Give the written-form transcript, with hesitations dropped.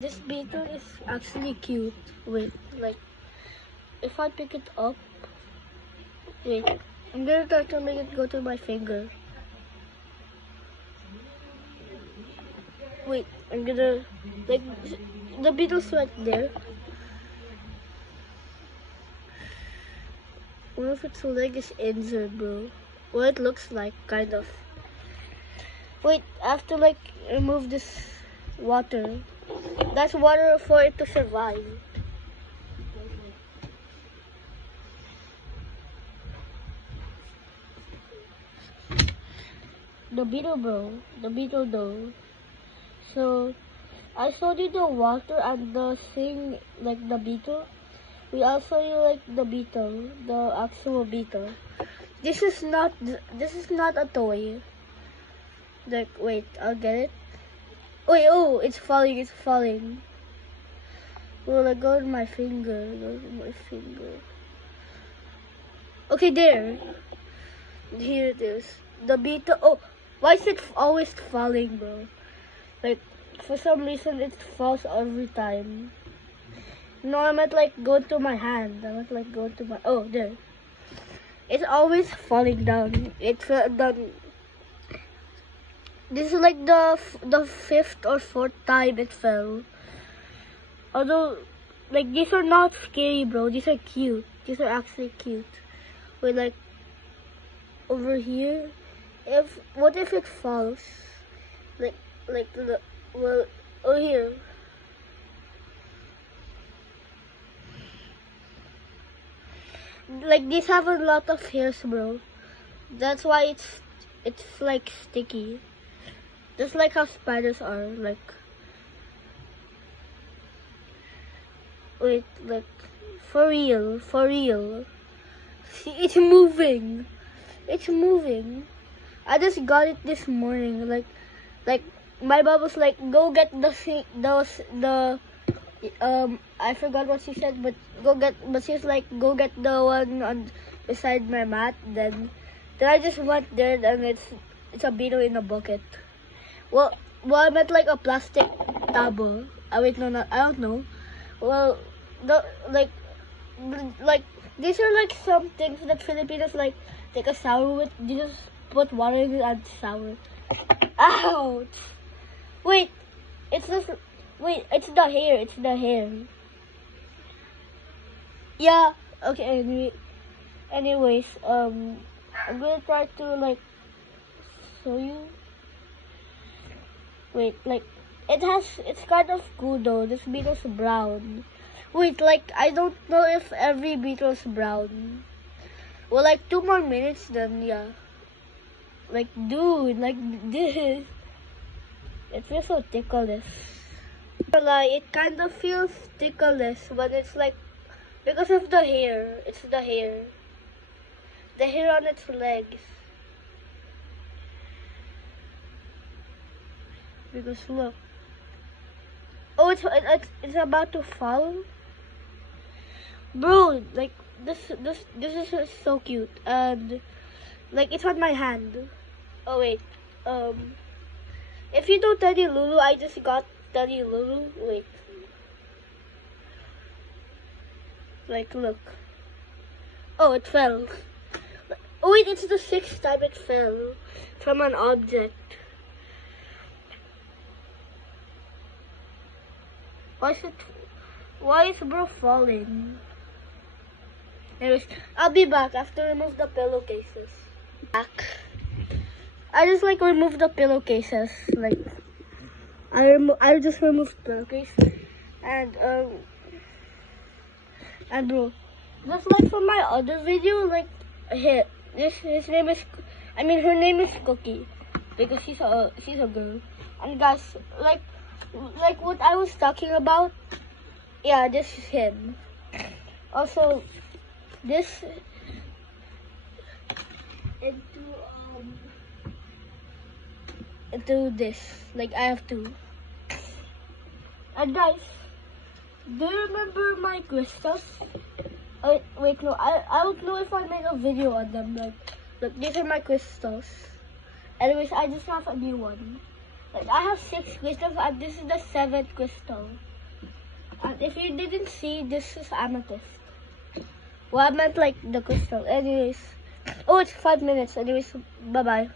This beetle is actually cute. Wait, like, if I pick it up, wait, I'm gonna try to make it go to my finger. Wait, I'm gonna, like, the beetle's right there. One of its leg is injured, bro. Well, it looks like, kind of. Wait, I have to, like, remove this water. That's water for it to survive. The beetle, bro. The beetle, though. So, I showed you the water and the thing, like the beetle. We also you like the beetle, the actual beetle. This is not a toy. Like, wait, I'll get it. Wait, oh, it's falling, it's falling. Well, I go to my finger, Okay, there. Here it is. The beetle, oh, why is it always falling, bro? Like, for some reason, it falls every time. No, I meant like go to my hand. I meant like go to my, oh, there. It's always falling down. It fell down. This is like the fifth or fourth time it fell. Although, like, these are not scary, bro. These are cute. These are actually cute. Wait, like, over here, what if it falls? Well, oh, here. Like, these have a lot of hairs, bro. That's why it's like sticky. Just like how spiders are, like. Wait, like, for real. See, it's moving. It's moving. I just got it this morning. Like, my mom was like, go get I forgot what she said, but she's like, go get the one on beside my mat. Then I just went there, and it's a beetle in a bucket. Well, I meant like a plastic tabo. Wait, no, I don't know. Well, like these are like some things that Filipinos like take a shower with. You just put water in it and shower. Ouch! Wait, it's the hair. It's the hair. Yeah. Okay. Anyways, I'm gonna try to like show you. Wait, like it's kind of cool though. This beetle's brown. Wait, like I don't know if every beetle's brown. Well, like 2 more minutes, then yeah. Like, dude, like this. It feels so ticklish. Like, it kind of feels ticklish, but it's like because of the hair. It's the hair. The hair on its legs. Because look. Oh, it's about to fall. Bro, like this is so cute, and like it's on my hand. Oh wait, if you know Teddy Lulu, I just got Teddy Lulu. Wait, like look. Oh, it fell. Oh wait, it's the 6th time it fell from an object. Why is bro falling? Anyways, I'll be back after I remove the pillowcases. Back. I just like remove the pillowcases. Like I just removed pillowcase and bro, just like from my other video, like his name is, her name is Cookie because she's a girl. And guys, like what I was talking about, yeah, this is him. Also, this into this, like I have to. And guys, do you remember my crystals? Wait, no, I don't know if I make a video on them. Like, look, these are my crystals. Anyways, I just have a new one. Like, I have 6 crystals and this is the 7th crystal. And if you didn't see, this is amethyst. Well, I meant like the crystal. Anyways. Oh, it's 5 minutes. Anyways, bye-bye.